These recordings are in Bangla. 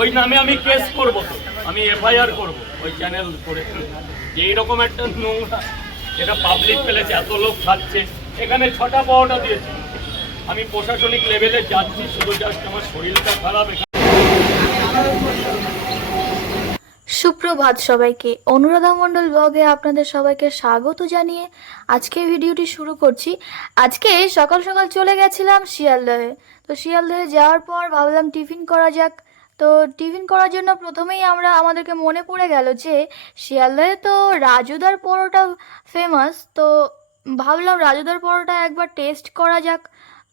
ওই নামে আমি কেস করব, তো আমি এফআইআর করব ওই চ্যানেল করে, যে এইরকম একটা নোংরা এটা পাবলিক ফেলেছে, এত লোক খাচ্ছে। এখানে 6টা পাওয়াটা দিয়েছি, আমি প্রশাসনিক লেভেলে যাচ্ছি, শুধু জাস্ট আমার শরীরটা খারাপ। সুপ্রভাত সবাইকে, অনুরাধা মণ্ডল ব্লগে আপনাদের সবাইকে স্বাগত জানিয়ে আজকে ভিডিওটি শুরু করছি। আজকে সকাল সকাল চলে গেছিলাম শিয়ালদহে। তো শিয়ালদহে যাওয়ার পর ভাবলাম টিফিন করা যাক। তো টিফিন করার জন্য প্রথমেই আমাদেরকে মনে পড়ে গেল যে শিয়ালদহে তো রাজুদার পরোটা ফেমাস। তো ভাবলাম রাজুদার পরোটা একবার টেস্ট করা যাক।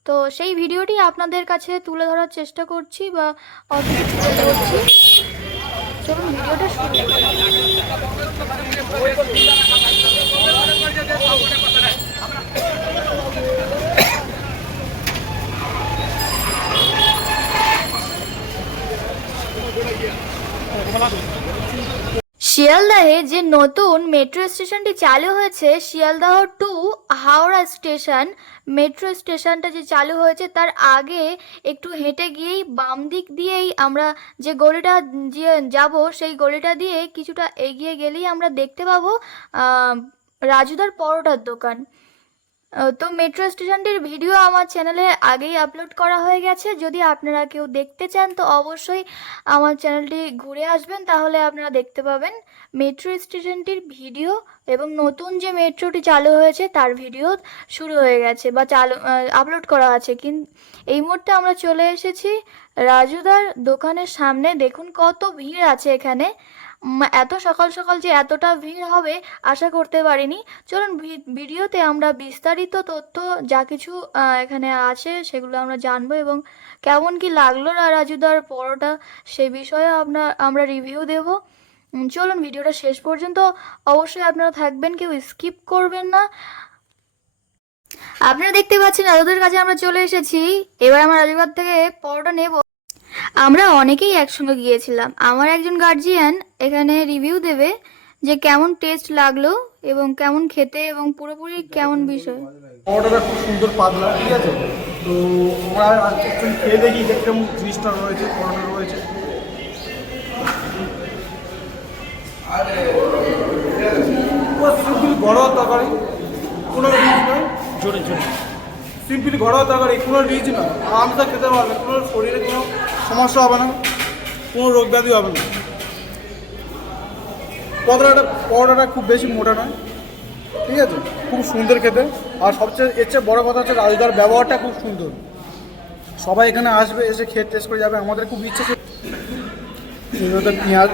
তো সেই ভিডিওটি আপনাদের কাছে তুলে ধরার চেষ্টা করছি বা তুলে ধরছি। চলুন ভিডিওটা শুরু করি। শিয়ালদাহে যে নতুন মেট্রো স্টেশনটি চালু হয়েছে, Sealdah to Howrah station metro স্টেশনটা যে চালু হয়েছে, তার আগে একটু হেঁটে গিয়েই বাম দিক দিয়েই আমরা যে গলিটা যাব, সেই গলিটা দিয়ে কিছুটা এগিয়ে গেলেই আমরা দেখতে পাবো রাজুদার পরোটার দোকান। তো মেট্রো স্টেশনটির ভিডিও আমার চ্যানেলে আগেই আপলোড করা হয়ে গেছে। যদি আপনারা কেউ দেখতে চান তো অবশ্যই আমার চ্যানেলটি ঘুরে আসবেন, তাহলে আপনারা দেখতে পাবেন মেট্রো স্টেশনটির ভিডিও। এবং নতুন যে মেট্রোটি চালু হয়েছে তার ভিডিও শুরু হয়ে গেছে বা আপলোড করা আছে। কিন্তু এই মুহূর্তে আমরা চলে এসেছি রাজুদার দোকানের সামনে। দেখুন কত ভিড় আছে এখানে। এত সকাল সকাল যে এতটা ভিড় হবে আশা করতে পারিনি। চলুন ভিডিওতে আমরা বিস্তারিত তথ্য যা কিছু এখানে আছে সেগুলো আমরা জানবো, এবং কেমন কি লাগলো রাজুদার পরোটা সেই বিষয়ে আমরা রিভিউ দেব। চলুন ভিডিওটা শেষ পর্যন্ত অবশ্যই আপনারা থাকবেন, কেউ স্কিপ করবেন না। আপনারা দেখতে পাচ্ছেন রাজুদার কাছে আমরা চলে এসেছি। এবার আমরা রাজুদার থেকে পরোটা নেব। আমরা অনেকেই একসঙ্গে গিয়েছিলাম। আমার একজন গার্জিয়ান এখানে রিভিউ দেবে যে কেমন টেস্ট লাগলো এবং কেমন খেতে এবং পুরোপুরি কেমন বিষয়। পরোটাটা খুব সুন্দর পাতলা, ঠিক আছে। তো আমরা একটু খেয়ে দেখি যে কেমন জিনিসটা রয়েছে, পরোটা রয়েছে। সিম্পল ঘরোয়া তরকারি, কোনো রিচ নয়। জোরে জোরে সিম্পল ঘরোয়া তরকারি, কোনো রিচ নয়। আরামসে খেতে পারবে, কোনো শরীরে কোনো সমস্যা হবে না, কোনো রোগ ব্যাধি হবে না। পরোটাটা খুব বেশি মোটা নয়, ঠিক আছে, খুব সুন্দর খেতে। আর সবচেয়ে এর চেয়ে বড়ো কথা হচ্ছে রাজুদার ব্যবহারটা খুব সুন্দর। সবাই এখানে আসবে, এসে খেয়ে টেস্ট করে যাবে। আমাদের খুব ইচ্ছে পেঁয়াজ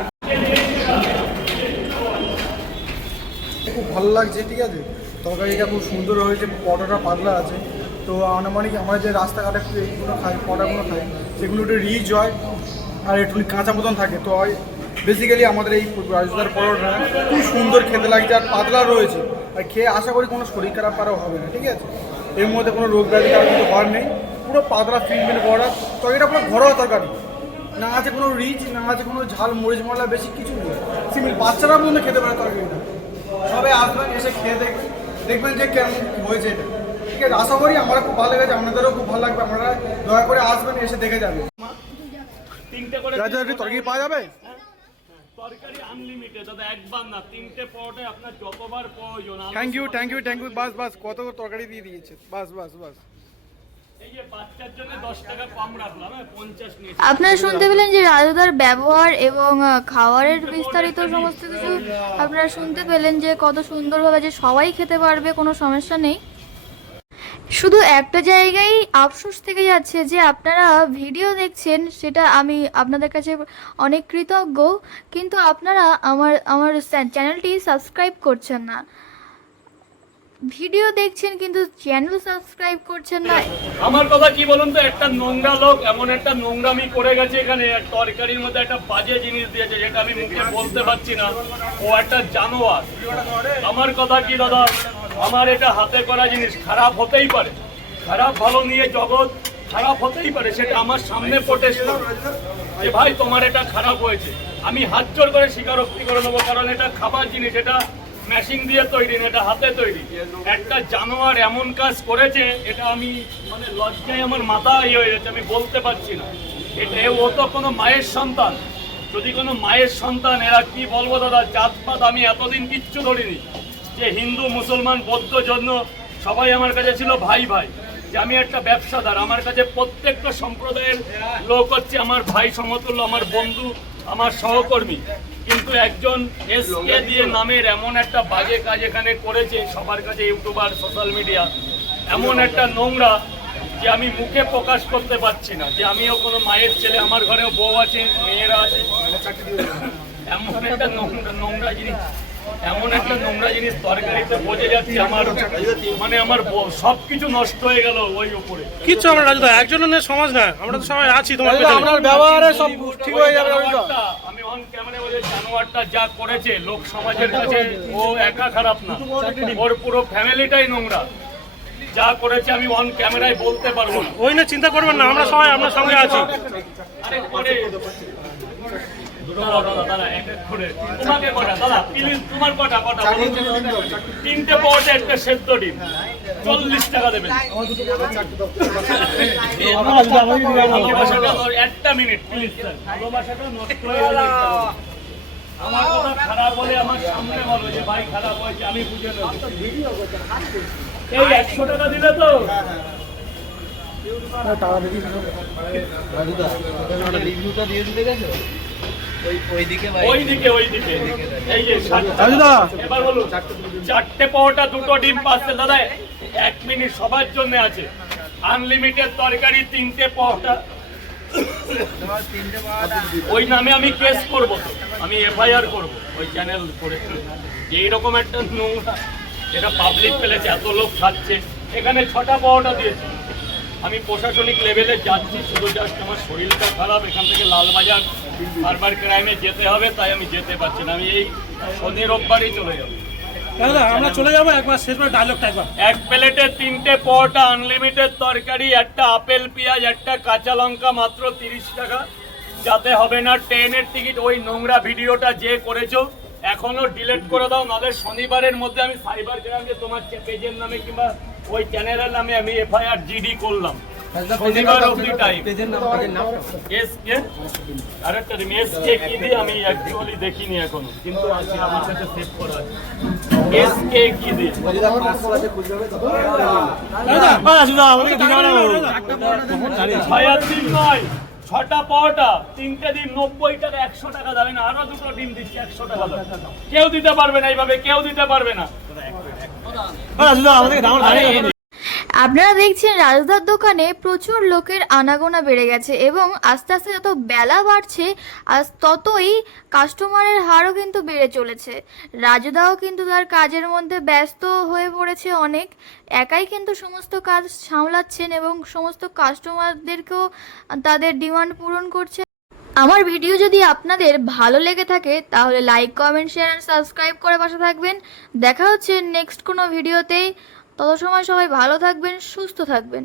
খুব ভালো লাগছে, ঠিক আছে। তরকারিটা খুব সুন্দর হয়েছে, পরোটাটা পাতলা আছে। তো আনুমানিক আমরা যে রাস্তাঘাটে এইগুলো খাই, পরোটাগুলো খাই, সেগুলো একটু রিচ হয় আর একটু কাঁচা মতন থাকে। তো বেসিক্যালি আমাদের এই রাজুদার পরোটা খুব সুন্দর খেতে লাগছে আর পাতলা রয়েছে। আর খেয়ে আশা করি কোনো শরীর খারাপ কারও হবে না, ঠিক আছে। এর মধ্যে কোনো রোগ ব্যাধি কারো কিছু হওয়ার নেই। পুরো পাতলা সিম্পল পরোটা, তরকারিটা পুরো ঘরোয়া তরকারি, না আছে কোনো রিচ, না আছে কোনো ঝাল মরিচ মশলা, বেশি কিছু নেই। সিম্পল বাচ্চারা মধ্যে খেতে পারে তরকারিটা। সবাই আসবেন, এসে খেয়ে দেখবেন যে কেমন হয়েছে এটা, ঠিক আছে। আশা করি আমরা খুব ভালো লেগেছে, আপনাদেরও খুব ভালো লাগবে। আপনারা দয়া করে আসবেন, এসে দেখে যাবেন। তরকারি পাওয়া যাবে, তরকারি আনলিমিটেড দাদা, একবার না 3টে পরোটায় আপনার যতবার প্রয়োজন। Thank you. বাস কত তরকারি দিয়ে দিয়েছে, বাস। এই যে বাচ্চার জন্য 10 টাকা কম রাখলাম, 50 নিয়েছি। আপনারা শুনতে পেলেন যে রাজুদার ব্যবহার এবং খাবারের বিস্তারিত সমস্ত কিছু আপনারা শুনতে পেলেন যে কত সুন্দরভাবে যে সবাই খেতে পারবে, কোনো সমস্যা নেই। শুধু একটা জায়গায় আফসোস থেকে যাচ্ছে যে আপনারা ভিডিও দেখছেন, সেটা আমি আপনাদের কাছে অনেক কৃতজ্ঞ, কিন্তু আপনারা আমার চ্যানেলটি সাবস্ক্রাইব করছেন না। ভিডিও দেখছেন কিন্তু চ্যানেল সাবস্ক্রাইব করছেন না। আমার কথা কি বলুন তো, একটা নোংরা লোক এমন একটা নোংরামি করে গেছে এখানে, তরকারির মধ্যে একটা বাজে জিনিস দিয়েছে যেটা আমি মুখে বলতে পারছি না। ও একটা জানোয়ার। আমার কথা কি দাদা, আমার এটা হাতে করা জিনিস, খারাপ হতেই পারে, খারাপ ভালো নিয়ে জগৎ খারাপ হতেই পারে, সেটা আমার সামনে প্রোটেস্ট করবে যে ভাই তোমার এটা খারাপ হয়েছে। আমি হাত জোর করে স্বীকারোক্তি করে নেবো, কারণ এটা খাবার জিনিস, এটা মেশিন দিয়ে তৈরি না, এটা হাতে তৈরি। একটা জানোয়ার এমন কাজ করেছে, এটা আমি মানে লজ্জায় আমার মাথা ইয়ে হয়ে যাচ্ছে, আমি বলতে পারছি না। এটা ও তো কোনো মায়ের সন্তান। যদি কোনো মায়ের সন্তান, এরা কি বলবো দাদা, জাতপাত আমি এতদিন কিচ্ছু ধরিনি, যে হিন্দু মুসলমান বৌদ্ধ জন্য সবাই আমার কাছে ছিল ভাই ভাই, যে আমি একটা ব্যবসাদার, আমার কাছে প্রত্যেকটা সম্প্রদায়ের লোক হচ্ছে আমার ভাই সমতুল্য, আমার বন্ধু, আমার সহকর্মী। কিন্তু একজন এসকে দিয়ে নামের এমন একটা বাজে কাজ এখানে করেছে, সবার কাছে ইউটিউবার, সোশ্যাল মিডিয়া, এমন একটা নোংরা যে আমি মুখে প্রকাশ করতে পারছি না, যে আমিও কোনো মায়ের ছেলে, আমার ঘরেও বউ আছে, মেয়েরা আছে। এমন একটা নোংরা জিনিস, এমন একটা নোংরা জিনিস তরকারিতে বোঝে যাচ্ছে, আমার মানে আমার সবকিছু নষ্ট হয়ে গেল ওই উপরে। কিচ্ছু আমরা রাজুদা একজনের সমাজ না, আমরা তো সবাই আছি তোমার রাজুদা, আপনার ব্যবহারে সব ঠিক হয়ে যাবে। আমি অন ক্যামেরা বলে জানোয়ারটা যা করেছে লোক সমাজের কাছে, ও একা খারাপ না, ওর পুরো ফ্যামিলিটাই নোংরা। যা করেছে আমি অন ক্যামেরায় বলতে পারবো না। ওই নিয়ে চিন্তা করবেন না, আমরা সবাই আপনার সঙ্গে আছি। আরে করে দুটো বড় দাদা, এক এক করে তোমাকে কটা দাদা, প্লিজ তোমার কটা কটা বলুন। 3টে পরোটা, একটা সেদ্ধ ডিম, 40 টাকা দেবেন। ভালোবাসাটা একটা মিনিট প্লিজ স্যার, ভালোবাসাটা নষ্ট হয়ে গেল। আমার কথা খারাপ বলে আমার সামনে বলো যে ভাই খারাপ হয়েছে, আমি বুঝে নেব। এই 100 টাকা দিলে তো ওইদিকে এই যে এবার বলুন, 4টে পরোটা, 2টো ডিম, পার্সেল দাদা 1 মিনিট সবার জন্য আছে। আনলিমিটেড তরকারি, 3টে পরোটা, ওই নামে আমি কেস করব, তো আমি এফআইআর করব ওই চ্যানেল করে, যে এইরকম একটা নোংরা, এটা পাবলিক প্লেসে এত লোক খাচ্ছে। এখানে 6টা পরোটা দিয়েছে। আমি প্রশাসনিক লেভেলে যাচ্ছি, শুধু জাস্ট আমার শরীরটা খারাপ, এখান থেকে লালবাজার সার্ভার ক্রাইমে যেতে হবে, তাই আমি যেতে পারছি না। আমি এই শনি রোববারই চলে যাবো। দাদা আমরা চলে যাবো, একবার শেষবার ডায়লগটা একবার। 1 প্লেটে 3টে পরোটা, আনলিমিটেড তরকারি, একটা আপেল পেঁয়াজ, একটা কাঁচা লঙ্কা, মাত্র 30 টাকা। যাতে হবে না ট্রেনের টিকিট। ওই নোংরা ভিডিওটা যে করেছো এখনো ডিলিট করে দাও, নাহলে শনিবারের মধ্যে আমি সাইবার ক্রাইমে তোমার পেজের নামে কিংবা ওই চ্যানেলের নামে আমি এফআইআর জিডি করলাম। শনিবার অবধি টাইম। এসকে আরেকটা দিন, এসকে কি দিয়ে আমি অ্যাকচুয়ালি দেখিনি এখনো, কিন্তু আছে আমার কাছে সেভ করা আছে। এসকে কি দিয়ে ছয়ার দিন নয়, 6টা পরোটা, 3টে ডিম, 90 টাকা, 100 টাকা দামে না, আরো 2টো ডিম দিচ্ছি 100 টাকা দামে। কেউ দিতে পারবে না এইভাবে, কেউ দিতে পারবে না। আপনারা দেখছেন রাজুদার দোকানে প্রচুর লোকের আনাগোনা বেড়ে গেছে এবং আস্তে আস্তে যত বেলা বাড়ছে ততই কাস্টমারের হারও কিন্তু বেড়ে চলেছে। রাজুদাও কিন্তু তার কাজের মধ্যে ব্যস্ত হয়ে পড়েছে অনেক, একাই কিন্তু সমস্ত কাজ সামলাচ্ছেন এবং সমস্ত কাস্টমারদেরকেও তাদের ডিমান্ড পূরণ করছে। আমার ভিডিও যদি আপনাদের ভালো লেগে থাকে তাহলে like, comment, share and subscribe করে পাশে থাকবেন। দেখা হচ্ছে নেক্সট কোনো ভিডিওতেই। তত সময় সবাই ভালো থাকবেন, সুস্থ থাকবেন।